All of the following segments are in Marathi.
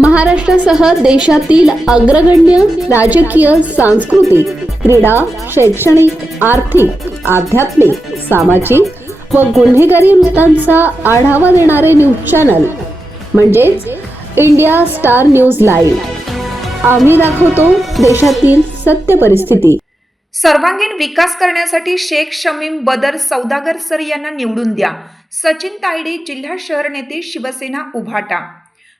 महाराष्ट्रासह देशातील अग्रगण्य राजकीय सांस्कृतिक क्रीडा शैक्षणिक आर्थिक आध्यात्मिक सामाजिक व गुन्हेगारी वृत्तांचा आढावा देणारे न्यूज चॅनल म्हणजेच इंडिया स्टार न्यूज लाईव्ह. आम्ही दाखवतो देशातील सत्य परिस्थिती. सर्वांगीण विकास करण्यासाठी शेख शमीम बदर सौदागर सर यांना निवडून द्या. सचिन तायडे जिल्हा शहर नेते शिवसेना उभाटा.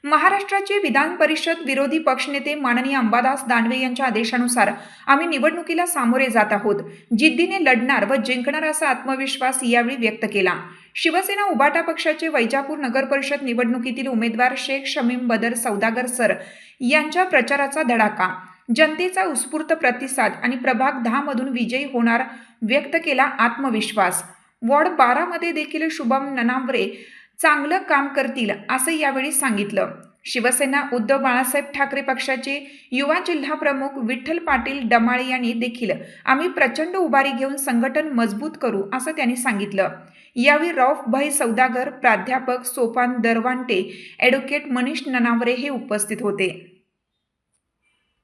महाराष्ट्राचे विधान परिषद विरोधी पक्षनेते माननीय अंबादास दानवे यांच्या आदेशानुसार आम्ही निवडणुकीला सामोरे जात आहोत. जिद्दीने लढणार व जिंकणार असा आत्मविश्वास यावेळी व्यक्त केला. शिवसेना उबाटा पक्षाचे वैजापूर नगर परिषद निवडणुकीतील उमेदवार शेख शमीम बदर सौदागर सर यांच्या प्रचाराचा धडाका. जनतेचा उत्स्फूर्त प्रतिसाद आणि प्रभाग दहामधून विजयी होणार व्यक्त केला आत्मविश्वास. वॉर्ड बारामध्ये देखील शुभम ननावरे चांगलं काम करतील असं यावेळी सांगितलं. शिवसेना उद्धव बाळासाहेब ठाकरे पक्षाचे युवा जिल्हा प्रमुख विठ्ठल पाटील डमाळे यांनी देखील आम्ही प्रचंड उभारी घेऊन संघटन मजबूत करू असं त्यांनी सांगितलं. यावेळी रौफ भाई सौदागर प्राध्यापक सोपान दरवांटे ॲडव्होकेट मनीष ननावरे हे उपस्थित होते.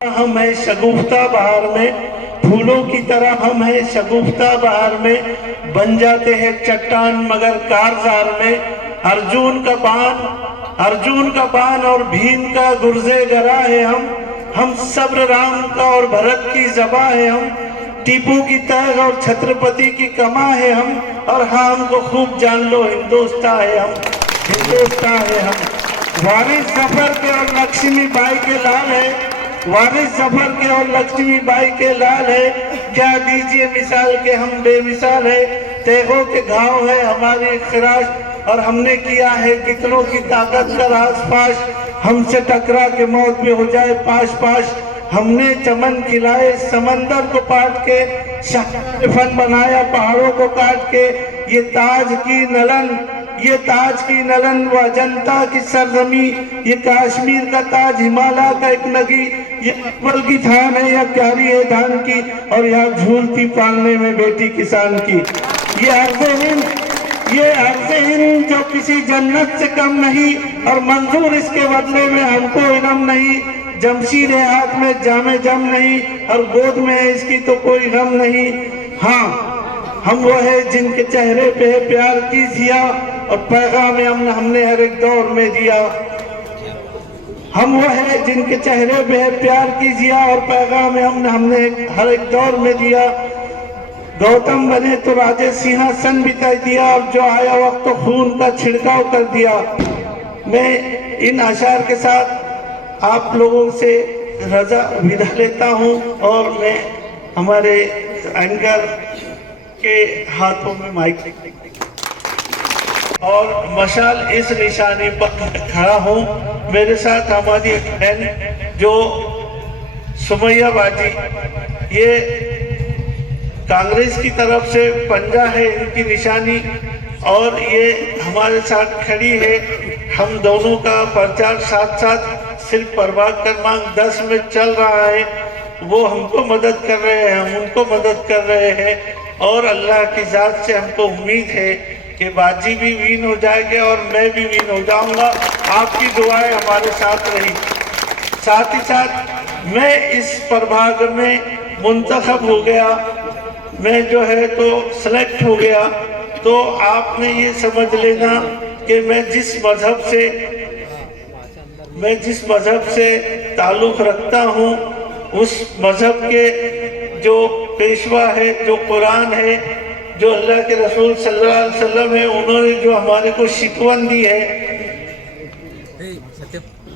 हम है शगुफ्ता बहार में फूलों की तरह हम है शगुफ्ता बहार में बन जाते हैं चट्टान मगर कारजार में। अर्जुन का बाण अर्जुन का बाण और भीम का गुर्जे गरा है हम हम सब्र राम का और भरत की जबा है हम टीपू की तर्ज और छत्रपति की कमा है हम और हाँ हमको खूब जान लो हिंदुस्तान है हम हिंदुस्तान है हम वारिस जफर के और लक्ष्मी बाई के लाल है वारिस जफर के और लक्ष्मी बाई के लाल है क्या दीजिए मिसाल के हम बेमिसाल है तेगों के घाव है हमारी खराश और हमने किया है कितनों की ताकत का राजपाश हमसे टकरा के मौत भी हो जाए पाश पाश हमने चमन खिलाए समंदर को पाट के फन बनाया पहाड़ों को काट के ये ताज की नलन ये ताज की नलन व अजंता की सरजमी ये कश्मीर का ताज हिमालय का एक नगी ये अकबर की थान है या क्यारी है धान की और यहाँ झूलती पालने में बेटी किसान की ये अर्ज़ हिंद ये अर्ज़ हिंद जो किसी जन्नत से कम नहीं और मंजूर इसके बदले में हमको इनाम नहीं जमशीर है हाथ में जामे जम नहीं और गोद में है इसकी तो कोई गम नहीं हाँ हम वो है जिनके चेहरे पे है प्यार की जिया और पैगाम हमने हमने हर एक दौर में दिया हम वो है जिनके चेहरे पे है प्यार की जिया और पैगाम हमने हमने हर एक दौर में दिया गौतम बने तो राजे सिंहासन भी तय दिया और जो आया वक्त तो खून का छिड़काव कर दिया मैं इन अशार के साथ आप लोगों से रजा विदा लेता हूं और मैं हमारे एंकर के हाथों में माइक और मशाल इस निशानी पर खड़ा हूँ मेरे साथ हमारी एक बहन जो सुमैया बाजी ये कांग्रेस की तरफ से पंजा है इनकी निशानी और ये हमारे साथ खड़ी है हम दोनों का प्रचार साथ साथ सिर्फ प्रभाग क्रमांक दस में चल रहा है वो हमको मदद कर रहे हैं हम उनको मदद कर रहे हैं और अल्लाह की ज़ात से हमको उम्मीद है कि बाजी भी विन हो जाएगी और मैं भी विन हो जाऊंगा आपकी दुआएं हमारे साथ रही साथ ही साथ मैं इस प्रभाग में मुंतखब हो गया मैं जो है तो सेलेक्ट हो गया। तो आपने ये समझ लेना कि मैं जिस मज़हब से मैं जिस मज़हब से ताल्लुक़ रखता हूँ उस मज़हब के जो पेशवा है जो कुरान है जो अल्लाह के रसूल सल्लल्लाहु अलैहि वसल्लम है उन्होंने जो हमारे को शिकवन दी है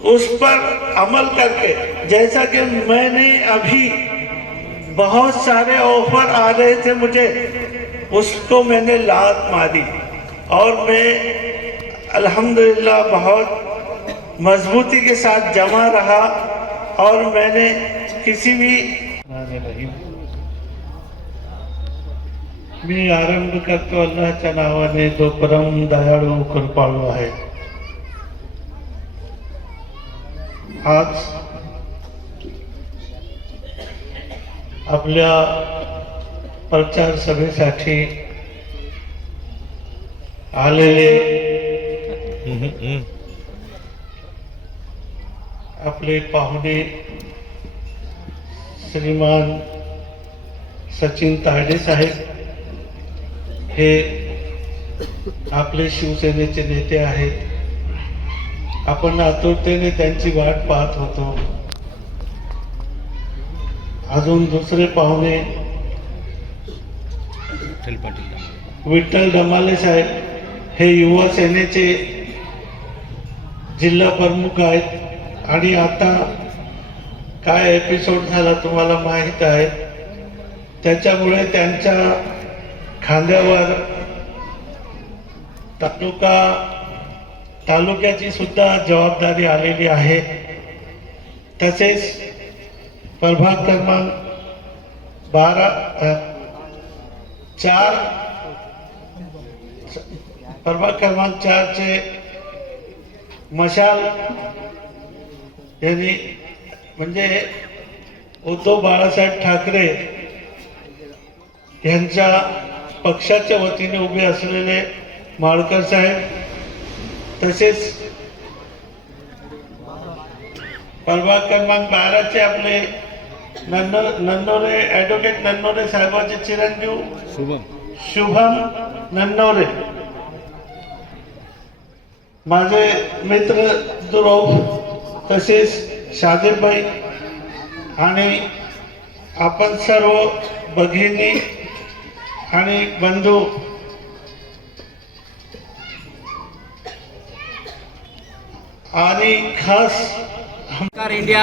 उस पर अमल करके जैसा कि मैंने अभी बहुत सारे ऑफर आ रहे थे मुझे उसको मैंने लात मारी और मैं अल्हम्दुलिल्लाह बहुत मजबूती के साथ जमा रहा और मैंने किसी भी मी आरंभ करतो अल्लाहच्या नावाने जो परम दयाळू कृपाळू आहे आज आपल्या प्रचार सभेसाठी आलेले आपले पाहुणे श्रीमान सचिन तायडे साहेब हे आपले शिवसेनेचे नेते आहेत. आपण आतुरतेने त्यांची वाट पाहत होतो. अजून दुसरे पाहुणे विठ्ठल डमाले साहेब हे युवा सेनेचे जिल्हा प्रमुख आहेत. आणि आता काय एपिसोड झाला तुम्हाला माहीत आहे. त्याच्यामुळे त्यांच्या खांद्यावर तालुका तालुक्याची सुद्धा जबाबदारी आलेली आहे. तसेच प्रभाग क्रमांक बारा चार प्रभाग क्रमांक चारचे मशाल यांनी म्हणजे उद्धव बाळासाहेब ठाकरे यांच्या पक्षाच्या वतीने उभे असलेले माळकर साहेब तसेच प्रभाग क्रमांक बाराचे आपले नन्नो नन्नोरे ॲडव्होकेट नन्नोरे साहेबाचे चिरंजीव. शुभम. नन्नोरे माझे मित्र दुरव तसेच शादेबाई आणि आपण सर्व भगिनी आणि बंधू. आणि खास नमस्कार इंडिया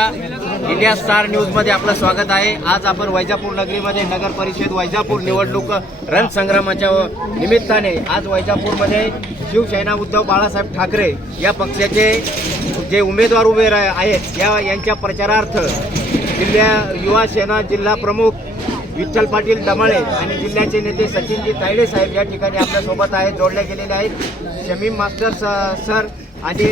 इंडिया स्टार न्यूजमध्ये आपलं स्वागत आहे. आज आपण वैजापूर नगरीमध्ये नगर परिषद वैजापूर निवडणूक रणसंग्रामाच्या निमित्ताने आज वैजापूरमध्ये शिवसेना उद्धव बाळासाहेब ठाकरे या पक्षाचे जे उमेदवार उभे रा- आहेत या यांच्या प्रचारार्थ जिल्ह्या युवा सेना जिल्हा प्रमुख विठ्ठल पाटील दमाळे आणि जिल्ह्याचे नेते सचिनजी तायडे साहेब या ठिकाणी आपल्यासोबत आहेत जोडले गेलेले आहेत. शमीम मास्टर स- सर आणि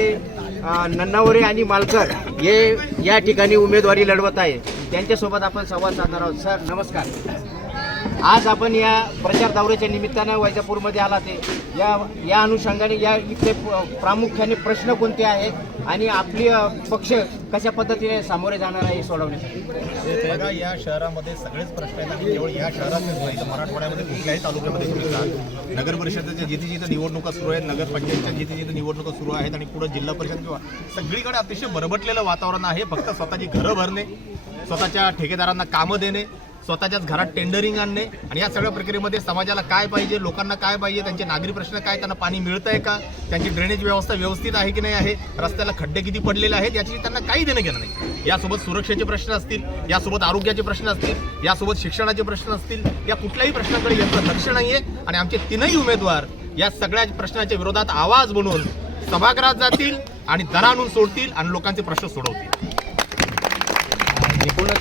नन्नावरे आणि मालकर हे या ठिकाणी उमेदवारी लढवत आहे. त्यांच्यासोबत आपण संवाद साधणार आहोत. सर नमस्कार. आज आपण या प्रचार दौऱ्याच्या निमित्तानं वैजापूरमध्ये आला ते. या या अनुषंगाने या इथले प्रामुख्याने प्रश्न कोणते आहेत आणि आपली पक्ष कशा पद्धतीने सामोरे जाणार आहे हे सोडवण्यासाठी बघा या शहरामध्ये सगळेच प्रश्न आहेत आणि केवळ या शहरातच नाही तर मराठवाड्यामध्ये कुठल्याही तालुक्यामध्ये तुम्ही जा नगर परिषदेच्या जिथे जिथे निवडणुका सुरू आहेत नगरपंचायतच्या जिथे जिथे निवडणुका सुरू आहेत आणि पुढे जिल्हा परिषद किंवा सगळीकडे अतिशय बरबटलेलं वातावरण आहे. फक्त स्वतःची घरं भरणे स्वतःच्या ठेकेदारांना कामं देणे स्वतःच्याच घरात टेंडरिंग आणणे आणि या सगळ्या प्रक्रियेमध्ये समाजाला काय पाहिजे लोकांना काय पाहिजे त्यांचे नागरी प्रश्न काय त्यांना पाणी मिळतं आहे का त्यांची ड्रेनेज व्यवस्था व्यवस्थित आहे की नाही आहे रस्त्याला खड्डे किती पडलेले आहेत याची त्यांना काही देणं घेणं नाही. यासोबत सुरक्षेचे प्रश्न असतील यासोबत आरोग्याचे प्रश्न असतील यासोबत शिक्षणाचे प्रश्न असतील या कुठल्याही प्रश्नाकडे यांचं लक्ष नाही आहे आणि आमचे तीनही उमेदवार या सगळ्या प्रश्नाच्या विरोधात आवाज बनवून सभागृहात जातील आणि दरानून सोडतील आणि लोकांचे प्रश्न सोडवतील.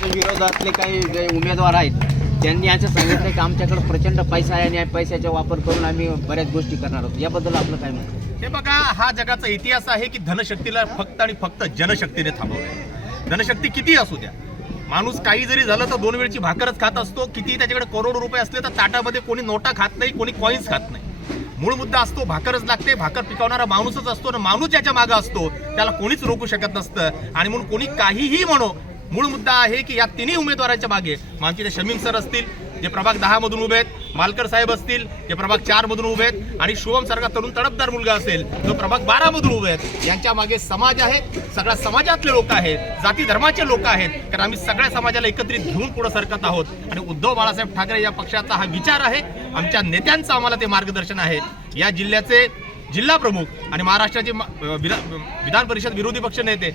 विरोधातले काही जे उमेदवार आहेत त्यांनी असं सांगितलं की आमच्याकडे प्रचंड पैसा आहे आणि या पैशाचा वापर करून आम्ही बऱ्याच गोष्टी करणार आहोत. याबद्दल आपलं काय मत हे बघा हा जगाचा इतिहास आहे की धनशक्तीला फक्त आणि फक्त जनशक्तीने थांबवलं धनशक्ती किती असू द्या. माणूस काही जरी झालं तर दोन वेळची भाकरच खात असतो. किती त्याच्याकडे करोड रुपये असले तर ताटामध्ये कोणी नोटा खात नाही कोणी कॉईन्स खात नाही. मूळ मुद्दा असतो भाकरच लागते. भाकर पिकवणारा माणूसच असतो आणि माणूस ज्याच्या मागे असतो त्याला कोणीच रोखू शकत नसतं. आणि म्हणून कोणी काहीही म्हणो मूळ मुद्दा आहे की या तिन्ही उमेदवारांच्या मागे मग ते शमीम सर असतील जे प्रभाग दहा मधून उभे आहेत मालकर साहेब असतील जे प्रभाग चार मधून उभे आहेत आणि शुभम सारखा तरुण तडपदार मुलगा असेल जो प्रभाग बारा मधून उभे आहेत यांच्या मागे समाज आहे सगळ्या समाजातले लोक आहेत जाती धर्माचे लोक आहेत कारण आम्ही सगळ्या समाजाला एकत्रित घेऊन पुढे सरकत आहोत. आणि उद्धव बाळासाहेब ठाकरे या पक्षाचा हा विचार आहे आमच्या नेत्यांचं आम्हाला ते मार्गदर्शन आहे. या जिल्ह्याचे जिल्हा प्रमुख आणि महाराष्ट्राचे विरा- विधान परिषद विरोधी पक्ष नेते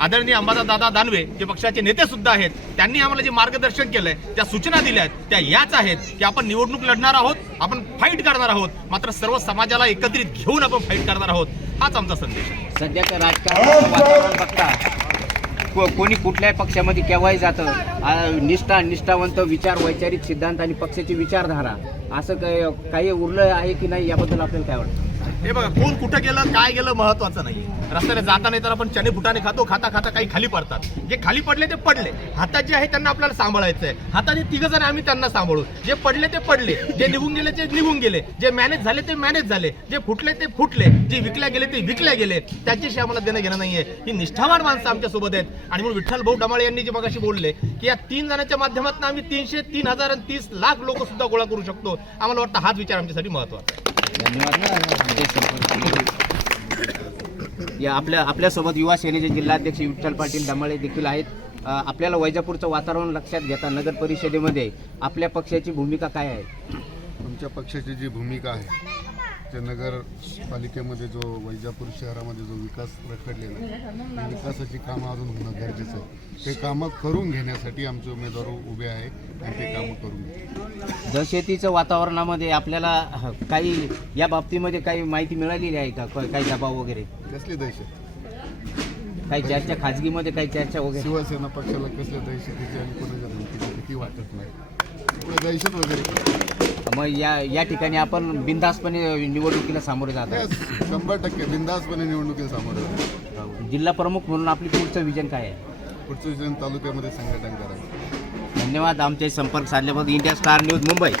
आदरणीय अंबादास दादा दानवे जे पक्षाचे नेते सुद्धा आहेत त्यांनी आम्हाला जे मार्गदर्शन केलंय त्या सूचना दिल्या आहेत त्या याच आहेत की आपण निवडणूक लढणार आहोत आपण फाईट करणार आहोत. मात्र सर्व समाजाला एकत्रित घेऊन आपण फाईट करणार आहोत. हाच आमचा संदेश आहे. सध्याच्या राजकारणाचं वातावरण बघता को- कोणी कुठल्याही पक्षामध्ये केव्हाही जातं आ, निष्ठा निष्ठावंत विचार वैचारिक सिद्धांत आणि पक्षाची विचारधारा असं काही काही उरलं आहे की नाही याबद्दल आपल्याला काय वाटतं? हे बघा कोण कुठं गेलं काय गेलं महत्वाचं नाही. रस्त्याने जाताना तर आपण चणे फुटाने खातो खाता खाता काही खाली पडतात. जे खाली पडले ते पडले. हातात जे आहे त्यांना आपल्याला सांभाळायचं आहे हाताने तिघ जण आम्ही त्यांना सांभाळू जे पडले ते पडले. जे निघून गेले ते निघून गेले. जे मॅनेज झाले ते मॅनेज झाले. जे फुटले ते फुटले. जे विकल्या गेले ते विकल्या गेले. त्याच्याशी आम्हाला देणं घेणं नाहीये. ही निष्ठावान माणसं आमच्यासोबत आहेत. आणि म्हणून विठ्ठल भाऊ डमाळे यांनी जे मगाशी बोलले की या तीन जणांच्या माध्यमातून आम्ही तीनशे तीन हजार आणि तीस लाख लोक सुद्धा गोळा करू शकतो. आम्हाला वाटतं हाच विचार आमच्यासाठी महत्त्वाचा आहे. धन्यवाद. या आपल्या आपल्यासोबत युवा सेनेचे जिल्हाध्यक्ष विठ्ठल पाटील दमाळे देखील आहेत. आपल्याला वैजापूरचं वातावरण लक्षात घेता नगर परिषदेमध्ये आपल्या पक्षाची भूमिका काय आहे? आमच्या पक्षाची जी भूमिका आहे ते नगर पालिकेमध्ये जो वैजापूर शहरामध्ये जो विकास रखडलेला आहे विकासाची कामं अजून होणं गरजेचं आहे. ते कामं करून घेण्यासाठी आमचे उमेदवार उभे आहे आणि ते कामं करून घेतील. दहशतीचं वातावरणामध्ये आपल्याला काही या बाबतीमध्ये काही माहिती मिळालेली आहे का? काही दबाव वगैरे? कसली दहशत? काही चर्चा खाजगीमध्ये काही चर्चा वगैरे? शिवसेना पक्षाला कसल्या दहशतीची आणि कोणाच्या धमकीची भीती वाटत नाही. दहशत वगैरे? मग या या ठिकाणी आपण बिनधास्तपणे निवडणुकीला सामोरे जात आहोत. शंभर टक्के बिंदासपणे निवडणुकीला सामोरं जाऊ. जिल्हा प्रमुख म्हणून आपली पुढचं विजन काय आहे? पुढचं जण तालुक्यामध्ये संघटन करायचं. धन्यवाद आमचे संपर्क साधल्याबद्दल. India Star news Mumbai.